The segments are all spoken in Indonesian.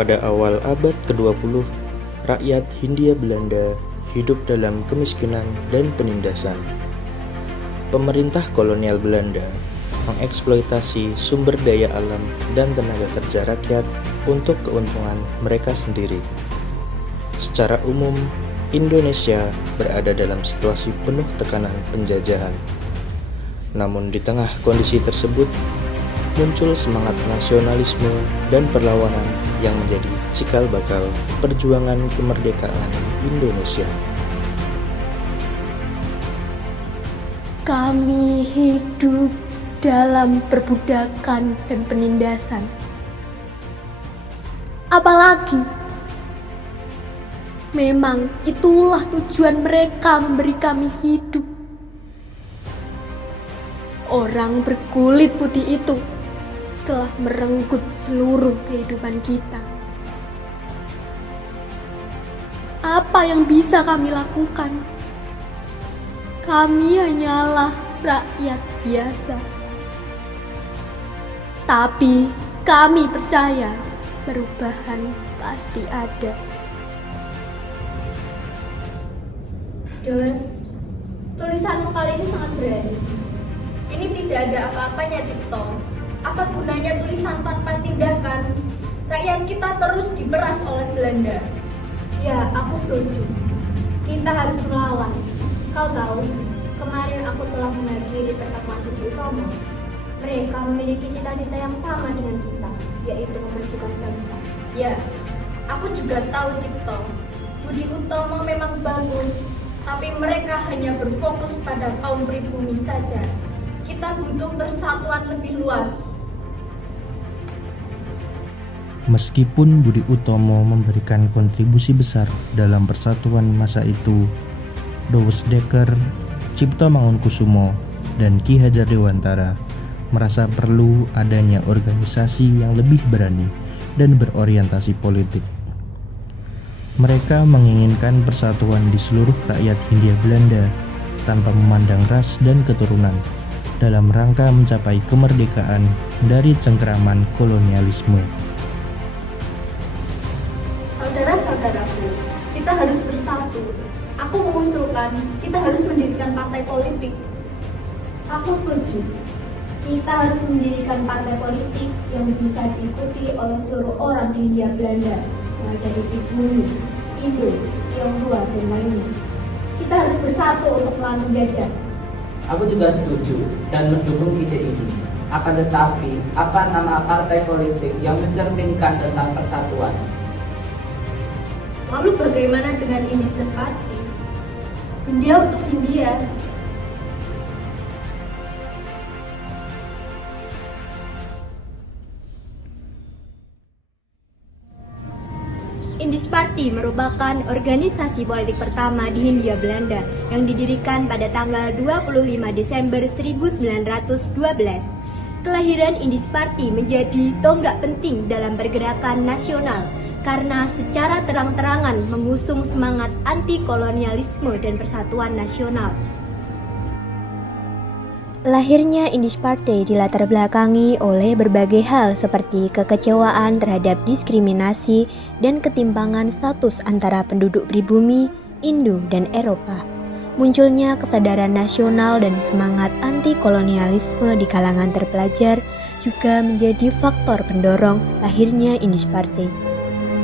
Pada awal abad ke-20, rakyat Hindia Belanda hidup dalam kemiskinan dan penindasan. Pemerintah kolonial Belanda mengeksploitasi sumber daya alam dan tenaga kerja rakyat untuk keuntungan mereka sendiri. Secara umum, Indonesia berada dalam situasi penuh tekanan penjajahan. Namun di tengah kondisi tersebut, muncul semangat nasionalisme dan perlawanan yang menjadi cikal bakal perjuangan kemerdekaan Indonesia. Kami hidup dalam perbudakan dan penindasan. Apalagi, memang itulah tujuan mereka memberi kami hidup. Orang berkulit putih itu telah merenggut seluruh kehidupan kita. Apa yang bisa kami lakukan? Kami hanyalah rakyat biasa. Tapi kami percaya perubahan pasti ada. Dos, tulisanmu kali ini sangat berani. Ini tidak ada apa-apanya, Cipto. Apa gunanya tulisan tanpa tindakan? Rakyat kita terus diperas oleh Belanda. Ya, aku setuju. Kita harus melawan. Kau tahu, kemarin aku telah menghadiri pertemuan Budi Utomo. Mereka memiliki cita-cita yang sama dengan kita, yaitu memajukan bangsa. Ya, aku juga tahu, Cipto. Budi Utomo memang bagus, tapi mereka hanya berfokus pada kaum pribumi saja. Kita butuh persatuan lebih luas. Meskipun Budi Utomo memberikan kontribusi besar dalam persatuan masa itu, Douwes-Dekker, Cipto Mangunkusumo, dan Ki Hajar Dewantara merasa perlu adanya organisasi yang lebih berani dan berorientasi politik. Mereka menginginkan persatuan di seluruh rakyat Hindia Belanda tanpa memandang ras dan keturunan, dalam rangka mencapai kemerdekaan dari cengkeraman kolonialisme. Saudara-saudaraku, kita harus bersatu. Aku mengusulkan kita harus mendirikan partai politik. Aku setuju. Kita harus mendirikan partai politik yang bisa diikuti oleh seluruh orang di Hindia Belanda, mulai dari pribumi, Indo, Tionghoa, dan lainnya. Kita harus bersatu untuk melawan penjajah. Aku juga setuju dan mendukung ide ini. Akan tetapi, apa nama partai politik yang mencerminkan tentang persatuan? Lalu bagaimana dengan Indische Party? Hindia untuk Hindia. Indische Party merupakan organisasi politik pertama di Hindia Belanda yang didirikan pada tanggal 25 Desember 1912. Kelahiran Indische Party menjadi tonggak penting dalam pergerakan nasional karena secara terang-terangan mengusung semangat anti-kolonialisme dan persatuan nasional. Lahirnya Indische Party dilatar belakangi oleh berbagai hal seperti kekecewaan terhadap diskriminasi dan ketimpangan status antara penduduk pribumi, Indo, dan Eropa. Munculnya kesadaran nasional dan semangat anti-kolonialisme di kalangan terpelajar juga menjadi faktor pendorong lahirnya Indische Party.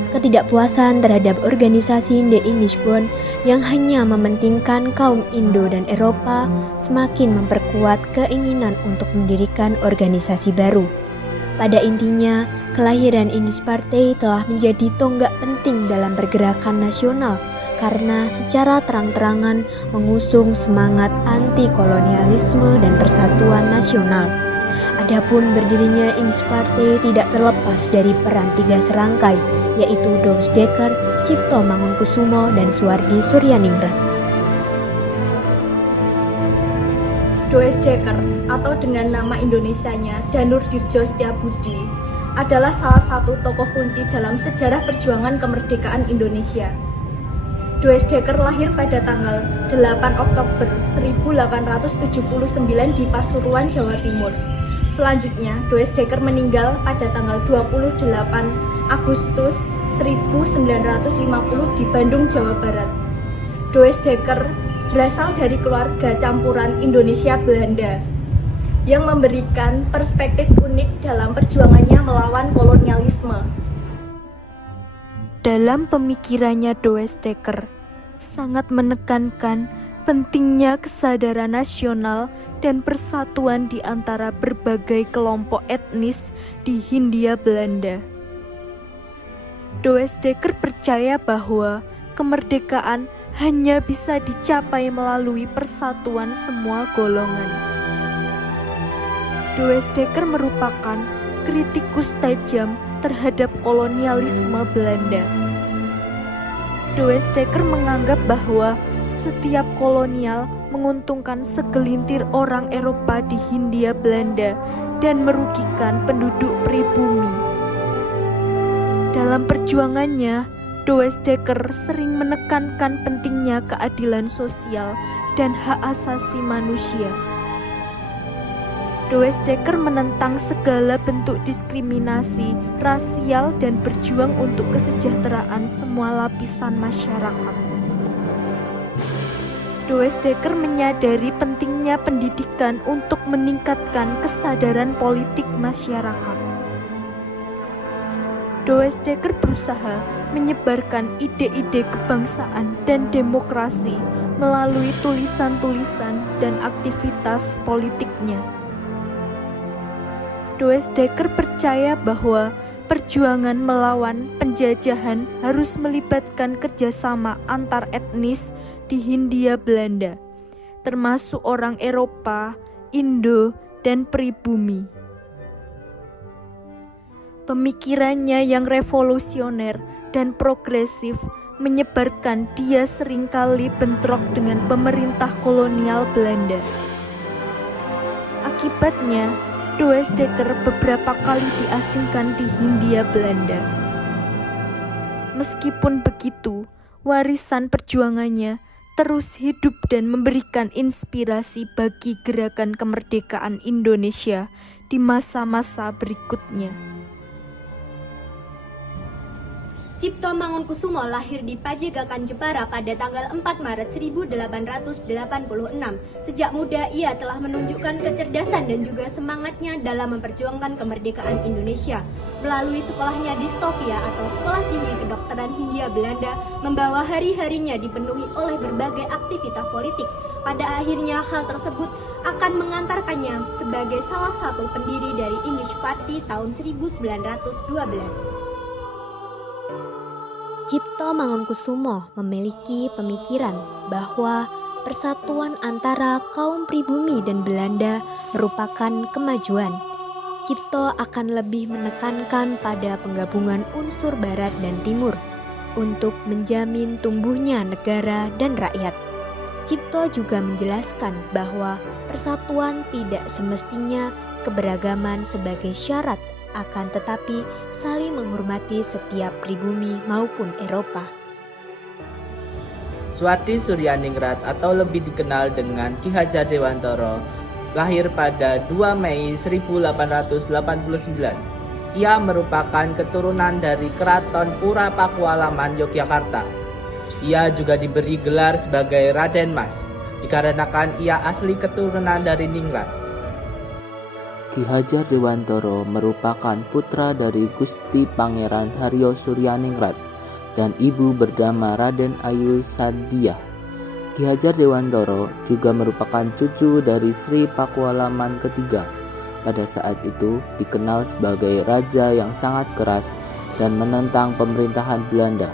Ketidakpuasan terhadap organisasi The English Bond yang hanya mementingkan kaum Indo dan Eropa semakin memperkuat keinginan untuk mendirikan organisasi baru. Pada intinya, kelahiran Indische Party telah menjadi tonggak penting dalam pergerakan nasional karena secara terang-terangan mengusung semangat anti-kolonialisme dan persatuan nasional. Adapun berdirinya Indische Party tidak terlepas dari peran tiga serangkai, yaitu Douwes-Dekker, Cipto Mangunkusumo, dan Suwardi Suryaningrat. Douwes-Dekker atau dengan nama Indonesianya Danur Dirjo Setiabudi adalah salah satu tokoh kunci dalam sejarah perjuangan kemerdekaan Indonesia. Douwes-Dekker lahir pada tanggal 8 Oktober 1879 di Pasuruan, Jawa Timur. Selanjutnya, Doesdeker meninggal pada tanggal 28 Agustus 1950 di Bandung, Jawa Barat. Doesdeker berasal dari keluarga campuran Indonesia-Belanda yang memberikan perspektif unik dalam perjuangannya melawan kolonialisme. Dalam pemikirannya Doesdeker sangat menekankan pentingnya kesadaran nasional dan persatuan di antara berbagai kelompok etnis di Hindia Belanda. Doesdeker percaya bahwa kemerdekaan hanya bisa dicapai melalui persatuan semua golongan. Doesdeker merupakan kritikus tajam terhadap kolonialisme Belanda. Doesdeker menganggap bahwa setiap kolonial menguntungkan segelintir orang Eropa di Hindia Belanda dan merugikan penduduk pribumi. Dalam perjuangannya, Doesdeker sering menekankan pentingnya keadilan sosial dan hak asasi manusia. Doesdeker menentang segala bentuk diskriminasi rasial dan berjuang untuk kesejahteraan semua lapisan masyarakat. Doesdeker menyadari pentingnya pendidikan untuk meningkatkan kesadaran politik masyarakat. Doesdeker berusaha menyebarkan ide-ide kebangsaan dan demokrasi melalui tulisan-tulisan dan aktivitas politiknya. Doesdeker percaya bahwa perjuangan melawan penjajahan harus melibatkan kerjasama antar etnis di Hindia Belanda, termasuk orang Eropa, Indo, dan pribumi. Pemikirannya yang revolusioner dan progresif menyebarkan dia seringkali bentrok dengan pemerintah kolonial Belanda. Akibatnya, Doesdeker beberapa kali diasingkan di Hindia Belanda. Meskipun begitu, warisan perjuangannya terus hidup dan memberikan inspirasi bagi gerakan kemerdekaan Indonesia di masa-masa berikutnya. Cipto Mangunkusumo lahir di Pajegakan, Jepara pada tanggal 4 Maret 1886. Sejak muda ia telah menunjukkan kecerdasan dan juga semangatnya dalam memperjuangkan kemerdekaan Indonesia. Melalui sekolahnya di Stovia atau Sekolah Tinggi Kedokteran Hindia Belanda, membawa hari-harinya dipenuhi oleh berbagai aktivitas politik. Pada akhirnya hal tersebut akan mengantarkannya sebagai salah satu pendiri dari Indus Party tahun 1912. Cipto Mangunkusumo memiliki pemikiran bahwa persatuan antara kaum pribumi dan Belanda merupakan kemajuan. Cipto akan lebih menekankan pada penggabungan unsur Barat dan Timur untuk menjamin tumbuhnya negara dan rakyat. Cipto juga menjelaskan bahwa persatuan tidak semestinya keberagaman sebagai syarat, akan tetapi saling menghormati setiap pribumi maupun Eropa. Swati Suryaningrat atau lebih dikenal dengan Ki Hajar Dewantara lahir pada 2 Mei 1889. Ia merupakan keturunan dari Keraton Pura Pakualaman, Yogyakarta. Ia juga diberi gelar sebagai Raden Mas, dikarenakan ia asli keturunan dari Ningrat. Ki Hajar Dewantara merupakan putra dari Gusti Pangeran Haryo Suryaningrat dan ibu bernama Raden Ayu Sadiah. Ki Hajar Dewantara juga merupakan cucu dari Sri Pakualaman ketiga. Pada saat itu dikenal sebagai raja yang sangat keras dan menentang pemerintahan Belanda.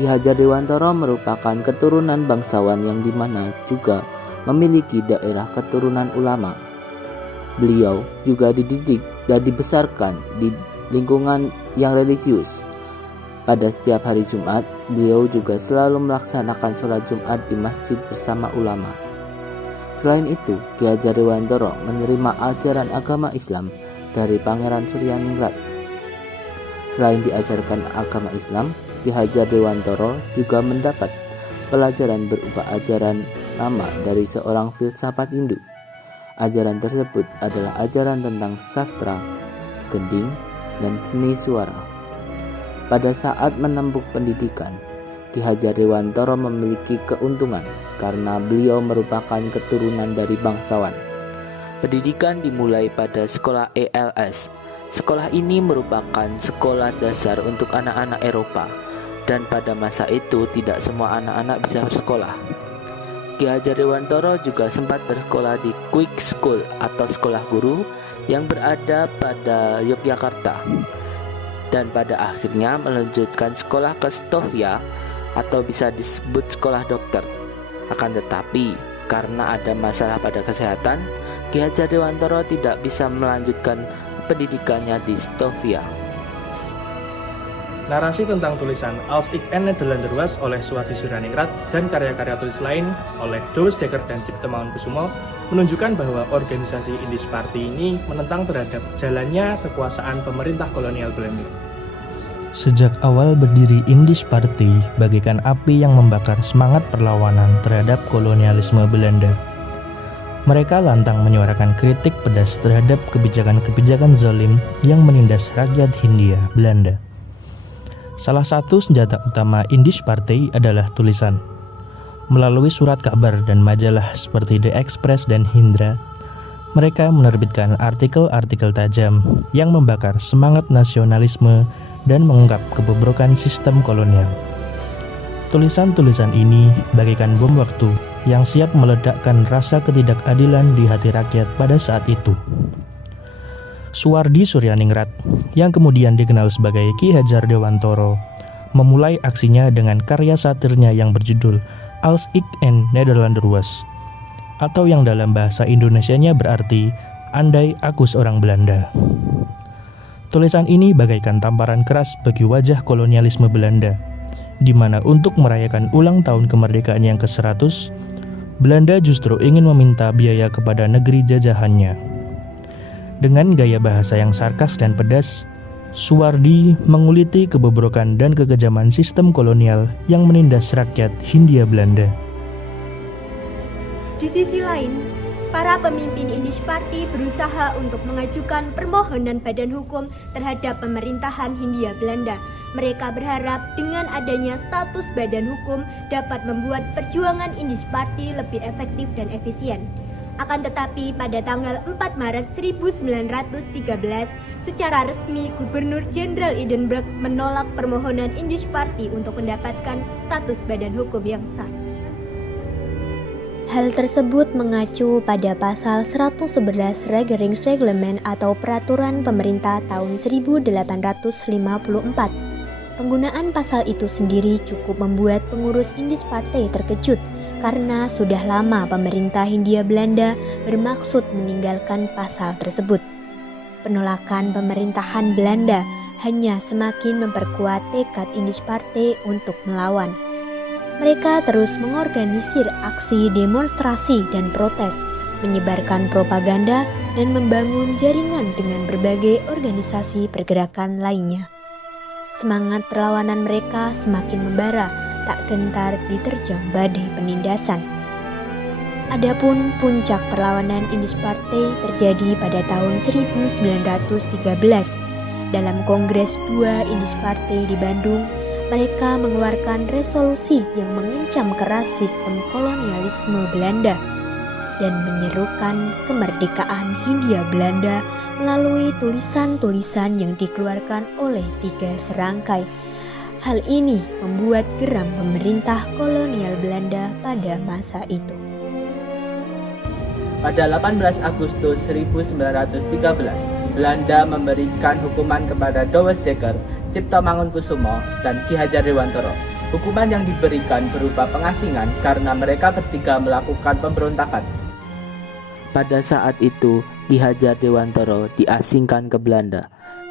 Ki Hajar Dewantara merupakan keturunan bangsawan yang dimana juga memiliki daerah keturunan ulama. Beliau juga dididik dan dibesarkan di lingkungan yang religius. Pada setiap hari Jumat, beliau juga selalu melaksanakan sholat Jumat di masjid bersama ulama. Selain itu, Ki Hajar Dewantara menerima ajaran agama Islam dari Pangeran Suryaningrat. Selain diajarkan agama Islam, Ki Hajar Dewantara juga mendapat pelajaran berupa ajaran lama dari seorang filsafat Hindu. Ajaran tersebut adalah ajaran tentang sastra, gending, dan seni suara. Pada saat menempuh pendidikan, Ki Hajar Dewantara memiliki keuntungan karena beliau merupakan keturunan dari bangsawan. Pendidikan dimulai pada sekolah ELS. Sekolah ini merupakan sekolah dasar untuk anak-anak Eropa, dan pada masa itu tidak semua anak-anak bisa bersekolah. Ki Hajar Dewantara juga sempat bersekolah di Quick School atau sekolah guru yang berada pada Yogyakarta, dan pada akhirnya melanjutkan sekolah ke Stovia atau bisa disebut sekolah dokter. Akan tetapi karena ada masalah pada kesehatan, Ki Hajar Dewantara tidak bisa melanjutkan pendidikannya di Stovia. Narasi tentang tulisan Als ik en Nederlanderwas oleh Suwadi Suryaningrat dan karya-karya tulis lain oleh Douwes Dekker dan Cipto Mangunkusumo menunjukkan bahwa organisasi Indische Partij ini menentang terhadap jalannya kekuasaan pemerintah kolonial Belanda. Sejak awal berdiri Indische Partij bagaikan api yang membakar semangat perlawanan terhadap kolonialisme Belanda. Mereka lantang menyuarakan kritik pedas terhadap kebijakan-kebijakan zalim yang menindas rakyat Hindia Belanda. Salah satu senjata utama Indische Partij adalah tulisan. Melalui surat kabar dan majalah seperti The Express dan Hindra, mereka menerbitkan artikel-artikel tajam yang membakar semangat nasionalisme dan mengungkap kebobrokan sistem kolonial. Tulisan-tulisan ini bagaikan bom waktu yang siap meledakkan rasa ketidakadilan di hati rakyat pada saat itu. Suwardi Suryaningrat, yang kemudian dikenal sebagai Ki Hajar Dewantara, memulai aksinya dengan karya satirnya yang berjudul Als ik en Nederlanderwas, atau yang dalam bahasa Indonesianya berarti Andai Aku Seorang Belanda. Tulisan ini bagaikan tamparan keras bagi wajah kolonialisme Belanda, di mana untuk merayakan ulang tahun kemerdekaan yang ke-100, Belanda justru ingin meminta biaya kepada negeri jajahannya. Dengan gaya bahasa yang sarkas dan pedas, Suwardi menguliti kebobrokan dan kekejaman sistem kolonial yang menindas rakyat Hindia Belanda. Di sisi lain, para pemimpin Indische Partij berusaha untuk mengajukan permohonan badan hukum terhadap pemerintahan Hindia Belanda. Mereka berharap dengan adanya status badan hukum dapat membuat perjuangan Indische Partij lebih efektif dan efisien. Akan tetapi pada tanggal 4 Maret 1913, secara resmi Gubernur Jenderal Edinburgh menolak permohonan Indische Partij untuk mendapatkan status badan hukum yang sah. Hal tersebut mengacu pada pasal 111 Regeringsreglement atau Peraturan Pemerintah tahun 1854. Penggunaan pasal itu sendiri cukup membuat pengurus Indische Partij terkejut karena sudah lama pemerintah Hindia Belanda bermaksud meninggalkan pasal tersebut. Penolakan pemerintahan Belanda hanya semakin memperkuat tekad Indische Partij untuk melawan. Mereka terus mengorganisir aksi demonstrasi dan protes, menyebarkan propaganda, dan membangun jaringan dengan berbagai organisasi pergerakan lainnya. Semangat perlawanan mereka semakin membara, tak gentar diterjang badai penindasan. Adapun puncak perlawanan Indische Partij terjadi pada tahun 1913. Dalam Kongres II Indische Partij di Bandung, mereka mengeluarkan resolusi yang mengancam keras sistem kolonialisme Belanda dan menyerukan kemerdekaan Hindia Belanda melalui tulisan-tulisan yang dikeluarkan oleh 3 serangkai. Hal ini membuat geram pemerintah kolonial Belanda pada masa itu. Pada 18 Agustus 1913, Belanda memberikan hukuman kepada Douwes Dekker, Cipto Mangunkusumo, dan Ki Hajar Dewantara. Hukuman yang diberikan berupa pengasingan karena mereka bertiga melakukan pemberontakan. Pada saat itu, Ki Hajar Dewantara diasingkan ke Belanda,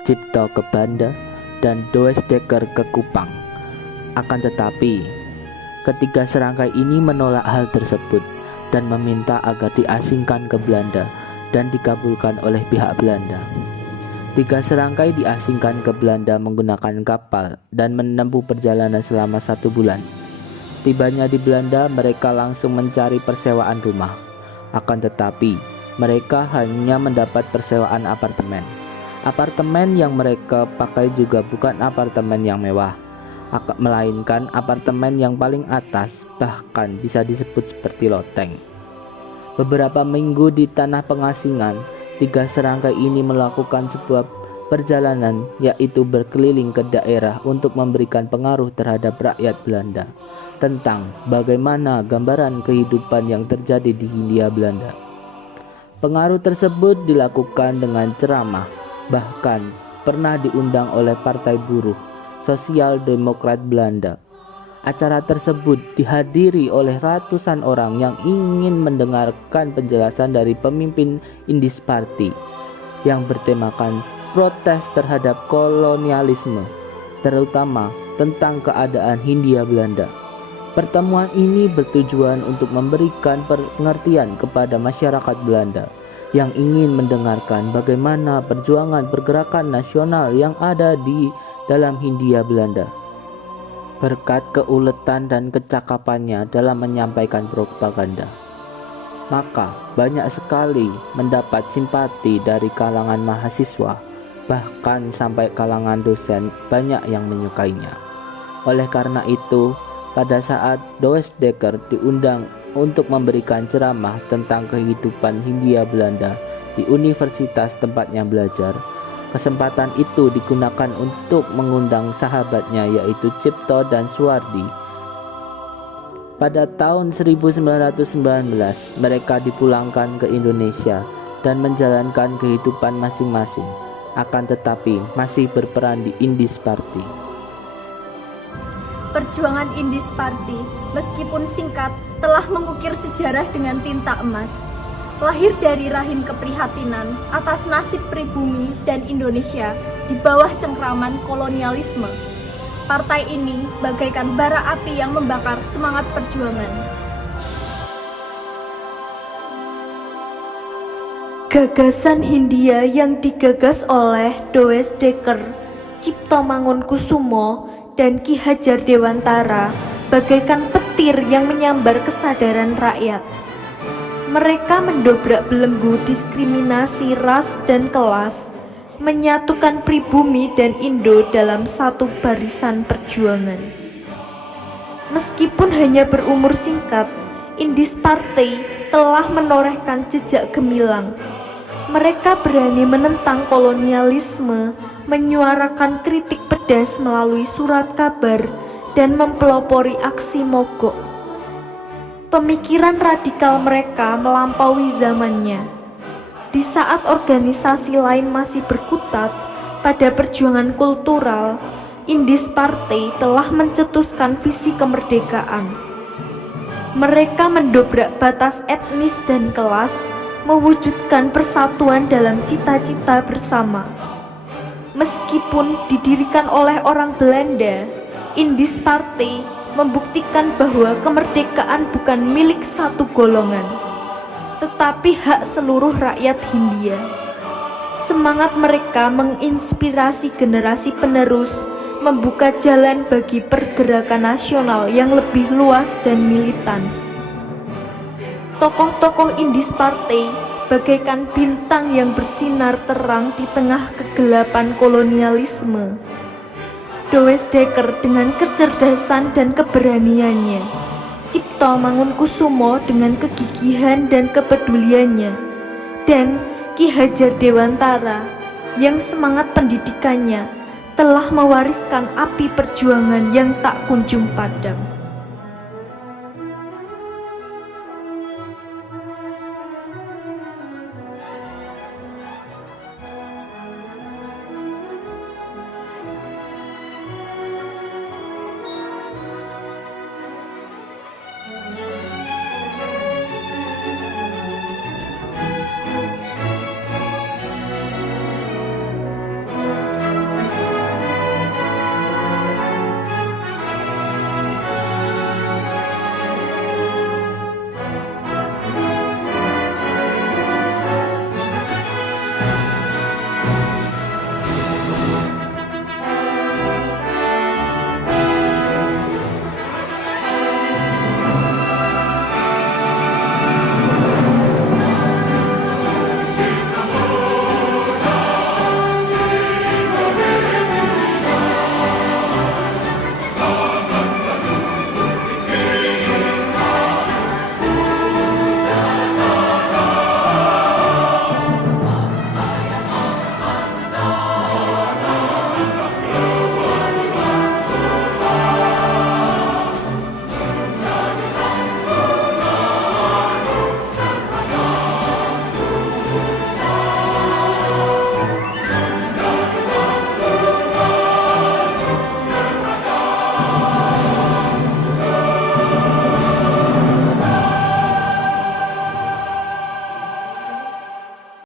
Cipto ke Banda, dan Douwes Dekker ke Kupang. Akan tetapi, ketiga serangkai ini menolak hal tersebut dan meminta agar diasingkan ke Belanda dan dikabulkan oleh pihak Belanda. 3 serangkai diasingkan ke Belanda menggunakan kapal dan menempuh perjalanan selama 1 bulan. Setibanya di Belanda, mereka langsung mencari persewaan rumah. Akan tetapi, mereka hanya mendapat persewaan apartemen. Apartemen yang mereka pakai juga bukan apartemen yang mewah, melainkan apartemen yang paling atas, bahkan bisa disebut seperti loteng. Beberapa minggu di tanah pengasingan, 3 serangkai ini melakukan sebuah perjalanan, yaitu berkeliling ke daerah untuk memberikan pengaruh terhadap rakyat Belanda tentang bagaimana gambaran kehidupan yang terjadi di Hindia Belanda. Pengaruh tersebut dilakukan dengan ceramah, bahkan pernah diundang oleh Partai Buruh Sosial Demokrat Belanda. Acara tersebut dihadiri oleh ratusan orang yang ingin mendengarkan penjelasan dari pemimpin Indis Party yang bertemakan protes terhadap kolonialisme, terutama tentang keadaan Hindia Belanda. Pertemuan ini bertujuan untuk memberikan pengertian kepada masyarakat Belanda yang ingin mendengarkan bagaimana perjuangan pergerakan nasional yang ada di dalam Hindia Belanda. Berkat keuletan dan kecakapannya dalam menyampaikan propaganda, maka banyak sekali mendapat simpati dari kalangan mahasiswa, bahkan sampai kalangan dosen banyak yang menyukainya. Oleh karena itu, pada saat Douwe Dekker diundang untuk memberikan ceramah tentang kehidupan Hindia Belanda di universitas tempatnya belajar, kesempatan itu digunakan untuk mengundang sahabatnya yaitu Cipto dan Suwardi. Pada tahun 1919 mereka dipulangkan ke Indonesia dan menjalankan kehidupan masing-masing, akan tetapi masih berperan di Indis Party. Perjuangan Indis Party, meskipun singkat, telah mengukir sejarah dengan tinta emas. Lahir dari rahim keprihatinan atas nasib pribumi dan Indonesia di bawah cengkraman kolonialisme. Partai ini bagaikan bara api yang membakar semangat perjuangan. Gagasan Hindia yang digagas oleh Douwe Dekker, Cipto Mangunkusumo, dan Ki Hajar Dewantara bagaikan petir yang menyambar kesadaran rakyat. Mereka mendobrak belenggu diskriminasi ras dan kelas, menyatukan pribumi dan Indo dalam satu barisan perjuangan. Meskipun hanya berumur singkat, Indis Party telah menorehkan jejak gemilang. Mereka berani menentang kolonialisme, menyuarakan kritik pedas melalui surat kabar, dan mempelopori aksi mogok. Pemikiran radikal mereka melampaui zamannya. Di saat organisasi lain masih berkutat pada perjuangan kultural, Indis Party telah mencetuskan visi kemerdekaan. Mereka mendobrak batas etnis dan kelas, mewujudkan persatuan dalam cita-cita bersama. Meskipun didirikan oleh orang Belanda, Indis Party membuktikan bahwa kemerdekaan bukan milik satu golongan, tetapi hak seluruh rakyat Hindia. Semangat mereka menginspirasi generasi penerus, membuka jalan bagi pergerakan nasional yang lebih luas dan militan. Tokoh-tokoh Indis Party bagaikan bintang yang bersinar terang di tengah kegelapan kolonialisme. Douwe Dekker dengan kecerdasan dan keberaniannya, Cipto Mangunkusumo dengan kegigihan dan kepeduliannya, dan Ki Hajar Dewantara yang semangat pendidikannya telah mewariskan api perjuangan yang tak kunjung padam.